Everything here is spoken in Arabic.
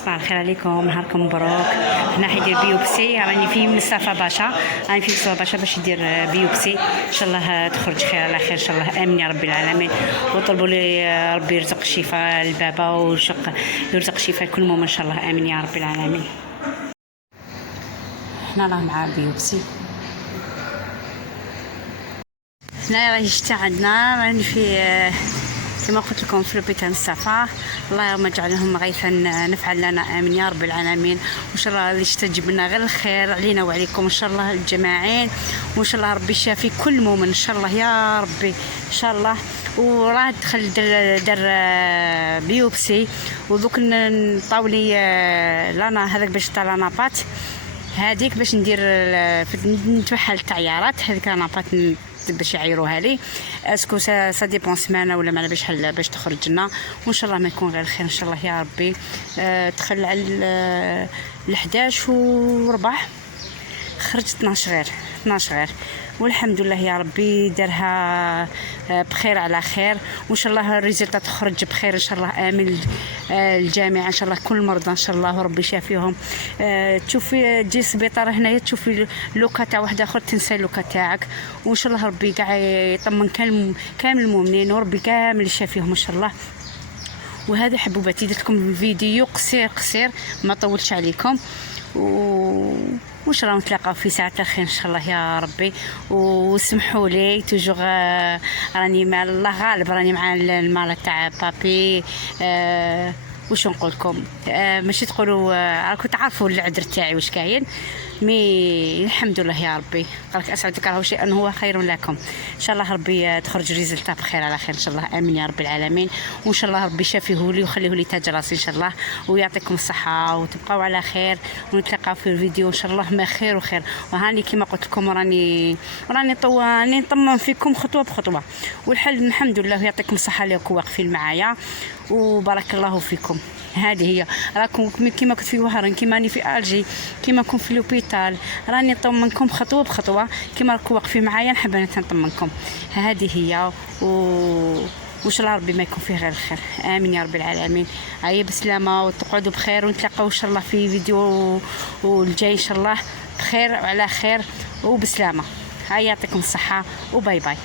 صباح الخير عليكم، نهاركم مبروك. هنا حيدير بيوبسي، راني في مصطفى باشا، راني في مصطفى باشا باش يدير بيوبسي. ان شاء الله تخرج خير على خير ان شاء الله، امين يا رب العالمين. وطلبوا لي ربي يرزق الشفاء للبابا ويرزق الشفاء لكل مؤمن ان شاء الله، امين يا رب العالمين. هنا راه مع بيوبسي، هنا راه شتا عندنا، راني في كما قلت لكم في لوبيتال مصطفى. اللهم اجعلهم غيثا نفعا لنا، امين يا رب العالمين. وان شاء الله اللي يستجب لنا غير الخير علينا وعليكم ان شاء الله الجماعين، وان شاء الله ربي يشافي كل مؤمن ان شاء الله يا ربي ان شاء الله. وراه دخل در بيوبسي، ودوك نطاولي لانا هذاك باش طا لانابات هذيك باش ندير نتوحل التعيارات هذيك لانابات باش يعيروها لي. اسكو سا ديبون سمانه ولا ما باش حل باش تخرج لنا، وان شاء الله ما يكون غير خير ان شاء الله يا ربي. دخل على 11 وربع، خرجت 12 غير والحمد لله يا ربي دارها بخير على خير، وان شاء الله الريزلت تخرج بخير ان شاء الله، امين الجامعه ان شاء الله كل المرضى ان شاء الله وربي يشافيهم. تشوفي تجي السبيطار هنايا تشوفي لوكا تاع واحد اخر تنسى اللوكا تاعك، وان شاء الله ربي كاع يطمن كامل المؤمنين وربي كامل يشافيهم ان شاء الله. وهذا حبوباتي درت لكم فيديو قصير ما طولتش عليكم، وان شاء الله نتلاقاو في ساعه الخير ان شاء الله يا ربي. وسمحوا لي توجور راني مع الله غالب، راني مع المال تاع بابي. واش نقول لكم، ماشي تقولوا راكم تعرفوا العذر تاعي واش كاين، مي الحمد لله يا ربي. قالك اسعدك راهو شيئا هو خير لكم ان شاء الله ربي تخرج ريزلتا بخير على خير ان شاء الله، امين يا رب العالمين. وان شاء الله ربي يشافيه لي ويخليه لي تاج راسي ان شاء الله، ويعطيكم الصحه وتبقاو على خير، ونتلاقاو في الفيديو ان شاء الله ما خير وخير. وهاني كما قلت لكم راني نطمن فيكم خطوه بخطوه، والحل الحمد لله يعطيكم الصحه اللي راكم واقفين معايا، وبارك الله فيكم. هذه هي راكم كيما كنت في وهران، كيما راني في الجي، كيما كنت في لوبيتال، راني نطمنكم خطوه بخطوه كيما راكم واقفين معايا، نحب نطمنكم. هذه هي وان شاء الله ربي ما يكون فيه غير الخير، امين يا رب العالمين. هيا بسلامه وتقعدوا بخير، ونتلاقاو ان شاء الله في فيديو والجاي ان شاء الله بخير وعلى خير وبسلامه. هيا يعطيكم الصحه وباي باي.